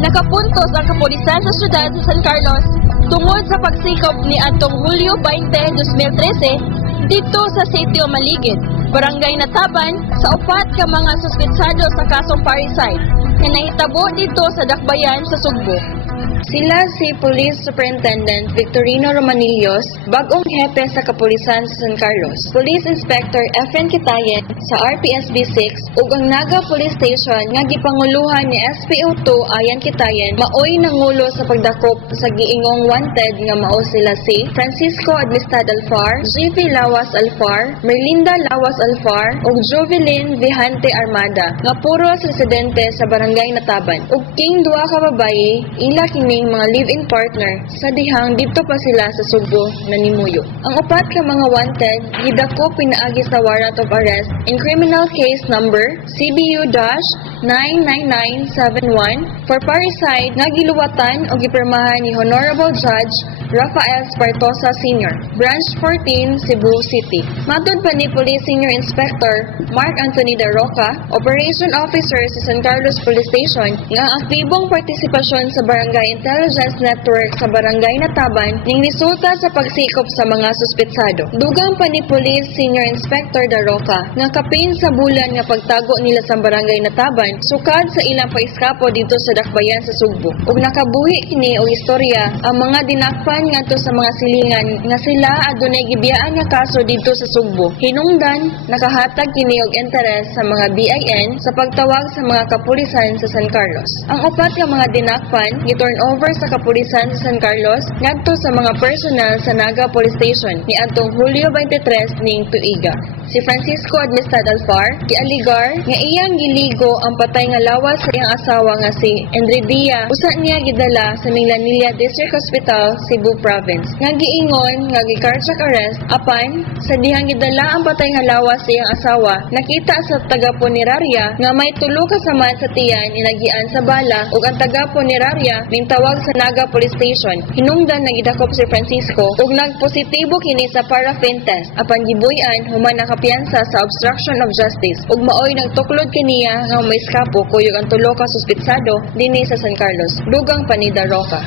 Nakapuntos ang kapulisan sa syudad sa San Carlos tungod sa pagsikop ni adtong Hulyo 20, 2013 dito sa Sitio Maligid, Barangay Nataban sa upat ka mga suspetsado sa kasong parricide na nahitabo dito sa Dakbayan sa Sugbo. Sila si Police Superintendent Victorino Romanillos, bagong hepe sa kapulisan sa San Carlos, Police Inspector Efren Kitayen sa RPSB 6 ug ang Naga Police Station nga gipanguluhan ni SPO2 Ayan Kitayen maoy nangulo sa pagdakop sa giingong wanted nga mao sila si Francisco Admistad Alfar, JP Lawas Alfar, Merlinda Lawas Alfar ug Jovelyn Vihante Armada nga puros residente sa Barangay Nataban ug king duha ka babaye ila kining mga live-in partner sa dihang dito pa sila sa Sugbo na nimuyo. Ang upat ka mga wanted gidakop pinaagi sa warrant of arrest in criminal case number CBU-99971 for parricide nga giluwatan o gipirmahan ni Honorable Judge Rafael Spartosa Sr., Branch 14, Cebu City. Matod pa ni Police Senior Inspector Mark Anthony De Roca, Operation Officer sa San Carlos Police Station, nga ang aktibong partisipasyon sa Barangay Intelligence Network sa Barangay Nataban ning resulta sa pagsikop sa mga suspetsado. Dugang pa ni Police Senior Inspector De Roca nga kapin sa bulan nga pagtago nila sa Barangay Nataban sukad sa ilang paiskapo dito sa Dakbayan sa Sugbo. Ug nakabuhi kini og istorya ang mga dinakpan ngadto sa mga silingan nga sila adunay gibiyaan nga kaso dito sa Sugbo. Hinungdan nakahatag kini og interes sa mga BIN sa pagtawag sa mga kapulisan sa San Carlos. Ang upat ka mga dinakpan gi-turn over sa kapulisan sa San Carlos ngadto sa mga personnel sa Naga Police Station ni adtong Hulyo 23 ning tuiga. Si Francisco Admistad Alfar gialigar nga iyang giligo ang patay nga lawas sa iyang asawa nga si Enridia usa niya gidala sa Minglanilla District Hospital, Cebu Province. Nga giingon nga gi-cardiac arrest apan sa dihang gidala ang patay nga lawas sa iyang asawa, nakita sa taga-punerarya nga may tulo ka saman sa tiyan inagian sa bala ug ang taga-punerarya mintawag sa Naga Police Station. Hinungdan nagidakop si Francisco ug nagpositibo kini sa paraffin test apan gibuy-an human nakapiyansa sa obstruction of justice ug maoy nagtuklod kaniya nga may eskapo kuyog ang tulo ka suspetsado dinhi sa San Carlos. Dugang pa ni De Roca.